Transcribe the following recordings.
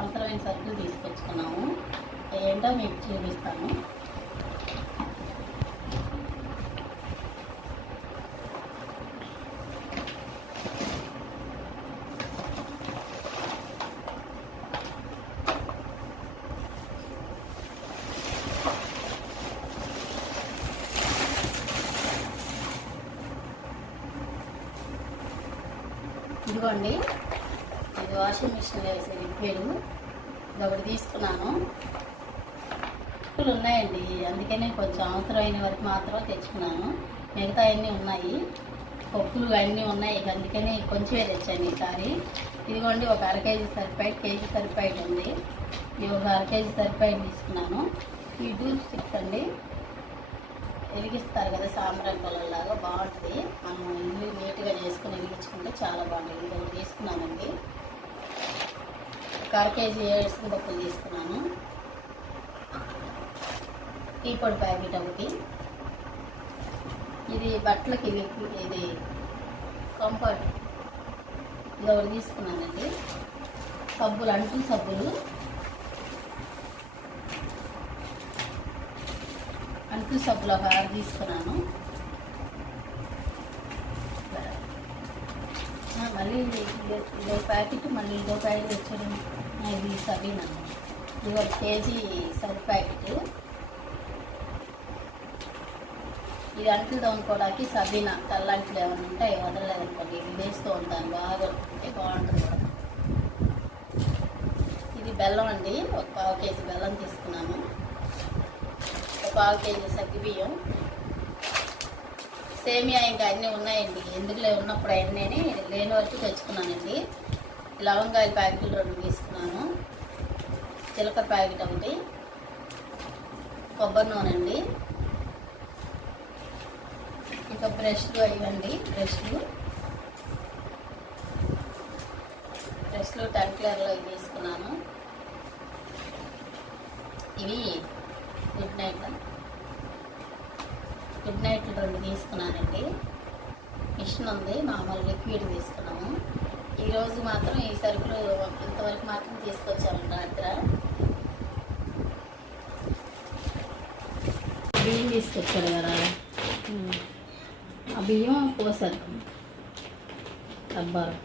అవసరమైన సరుకులు తీసుకొచ్చుకున్నాము. ఏంటో మీకు చూపిస్తాను. ఇదిగోండి. వాషింగ్ మిషన్ వేసే లిక్విడ్ ఇది ఒకటి తీసుకున్నాను. పప్పులు ఉన్నాయండి అందుకనే కొంచెం అవసరమైన వరకు మాత్రం తెచ్చుకున్నాను. మిగతా అన్నీ ఉన్నాయి. పప్పులు అన్నీ ఉన్నాయి. ఇక అందుకని కొంచెమే తెచ్చాను ఈసారి. ఇదిగోండి ఒక అర కేజీ సరిపోయి కేజీ సరిపోయి ఉంది. ఇది ఒక అర కేజీ సరిపోయి తీసుకున్నాను. ఈ డూల్ స్టిక్స్ అండి. వెలిగిస్తారు కదా సాంబ్రాన్ పొలంలాగా. బాగుంటుంది. మనం ఇల్లు నీట్గా చేసుకుని వెలిగించుకుంటే చాలా బాగుంటుంది. ఇది ఒకటి తీసుకున్నానండి. కేజీ ఏడుసుకుని పప్పులు తీసుకున్నాను. టీ పొడి ప్యాకెట్ ఒకటి. ఇది బట్టలకి ఇది ఇది కంఫర్ట్. ఇది ఒకటి తీసుకున్నానండి. సబ్బులు అంటు సబ్బులు. అంటు సబ్బులు ఒక ఆరు తీసుకున్నాను ఆ, మళ్ళీ ఇది ఇది- ఇదో ప్యాకెట్ మళ్ళీ ఇదో ప్యాకెట్ వచ్చాడు ఇది సబీనా ఇది ఒక కేజీ సబ్ ప్యాకెట్ ఇది అంట్లు తోముకోవడానికి సబీనా తల్లంట్లు ఏమైనా ఉంటాయి వదలలేదనుకోండి ఇది వేస్తూ ఉంటాను బాగా ఉంటే బాగుంటుంది కూడా ఇది బెల్లం అండి ఒక పావు కేజీ బెల్లం తీసుకున్నాను. ఒక పావు కేజీ సగ్గుబియ్యం సేమియా ఇంకా అన్నీ ఉన్నాయండి. ఎందుకులే ఉన్నప్పుడు అవన్నీ లేని వరకు తెచ్చుకున్నానండి. లవంగాయల ప్యాకెట్లు రెండు తీసుకున్నాను. జీలకర్ర ప్యాకెట్ ఒకటి. కొబ్బరి నూనె అండి. ఇంకా బ్రష్లు అయ్యండి. బ్రష్లు. బ్రష్లు టెన్ క్లియర్లో తీసుకున్నాను. ఇవి గుడ్ నైట్. నైట్ రెండు తీసుకున్నానండి. మిషన్ ఉంది మామూలు లిక్విడ్ తీసుకున్నాము. ఈరోజు మాత్రం ఈ సరుకులు ఇంతవరకు మాత్రం తీసుకొచ్చాము రాత్రి. బియ్యం తీసుకొచ్చాడు కదా. ఆ బియ్యం పోసారు డబ్బాలు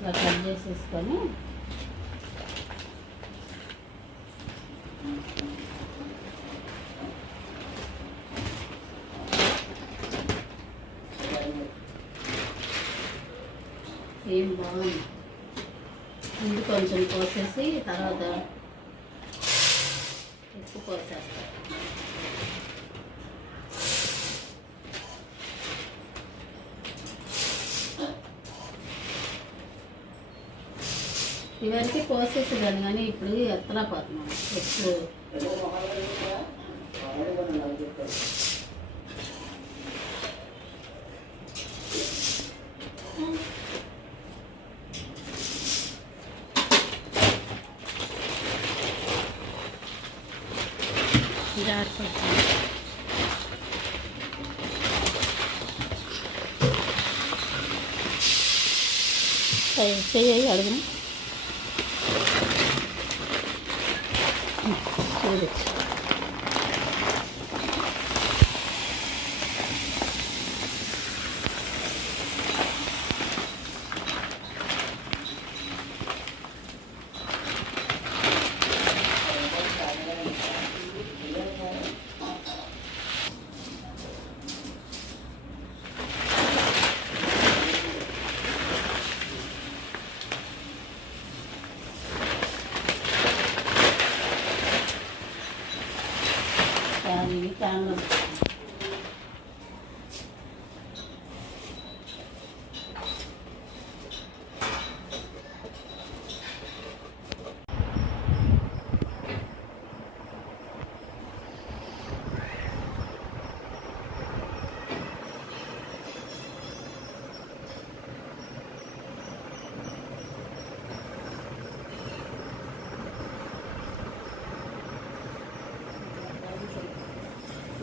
ఇలా కట్ చేసేసుకొని ఏం బాగుంది. ముందు కొంచెం పోసేసి తర్వాత ఉప్పు పోసేస్తాను ఇవరికి పోసేసేదాన్ని కానీ ఇప్పుడు ఎత్తలా పోతున్నాను ఎక్కువ జారిపోతుంది చెయ్యి అడుగును చూడచ్చు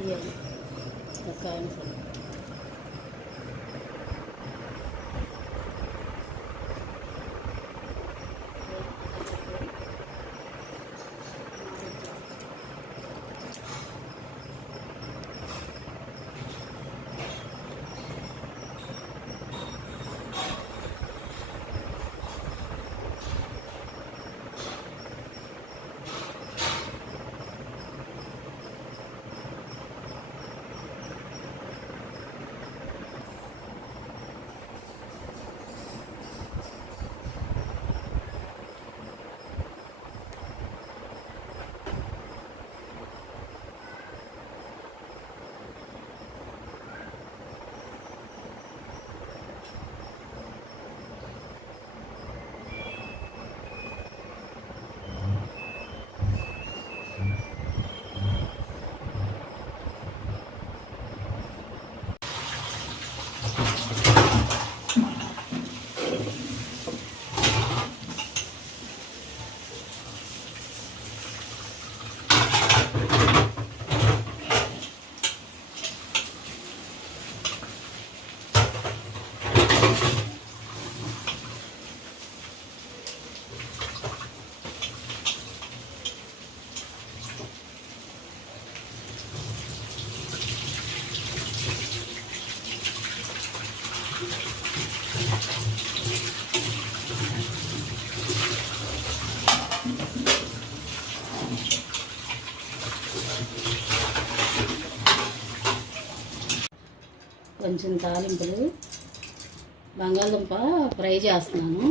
Yang. కొంచెం తాలింపులు బంగాళదుంప ఫ్రై చేస్తున్నాను.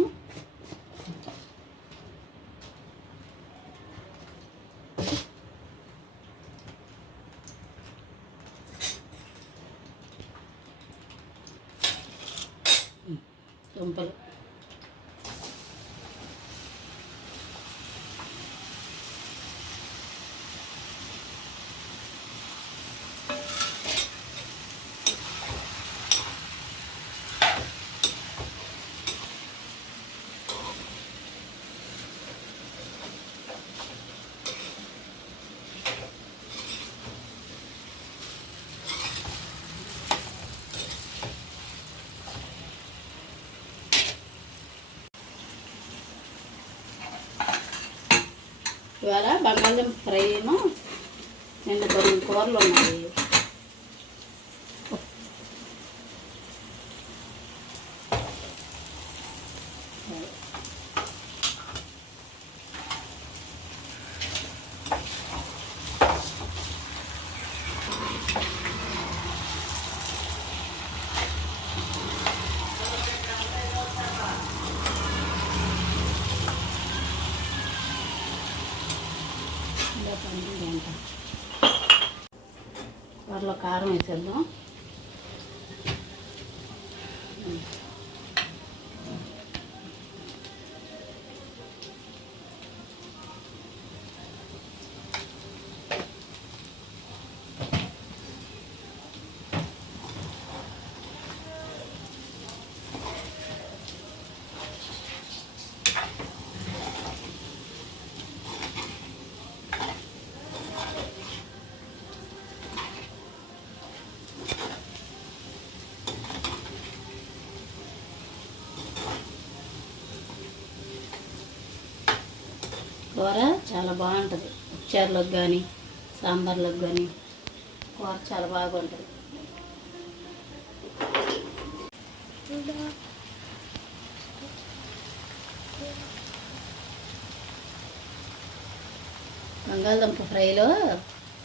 ఇవాళ బంగాళదుంప ఫ్రై ఏమో కొన్ని కూరలు ఉన్నాయి ఇలా పండింది అంట వాటిలో కారం వేసేద్దాం. కూర చాలా బాగుంటుంది. ఉచ్చారులకు కానీ సాంబార్లకు కానీ కూర చాలా బాగుంటుంది. బంగాళదుంప ఫ్రైలో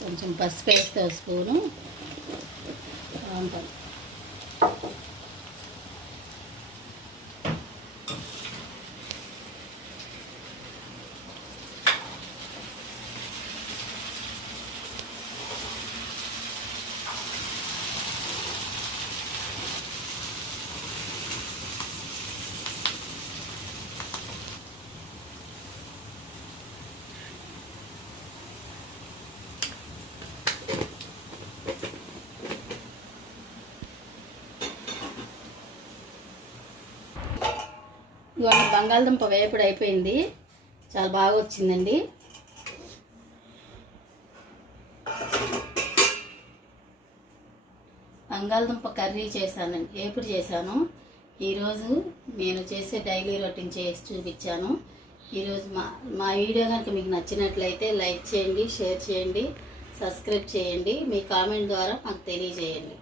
కొంచెం పసుపు వేస్తే స్పూను బాగుంటుంది. ఇవాళ బంగాళదుంప వేపుడు అయిపోయింది. చాలా బాగా వచ్చిందండి. బంగాళదుంప కర్రీ చేశానండి వేపుడు చేశాను. ఈరోజు నేను చేసే డైలీ రొటీన్ చేసి చూపించాను. ఈరోజు మా మా వీడియో కనుక మీకు నచ్చినట్లయితే లైక్ చేయండి షేర్ చేయండి సబ్స్క్రైబ్ చేయండి. మీ కామెంట్ ద్వారా మాకు తెలియజేయండి.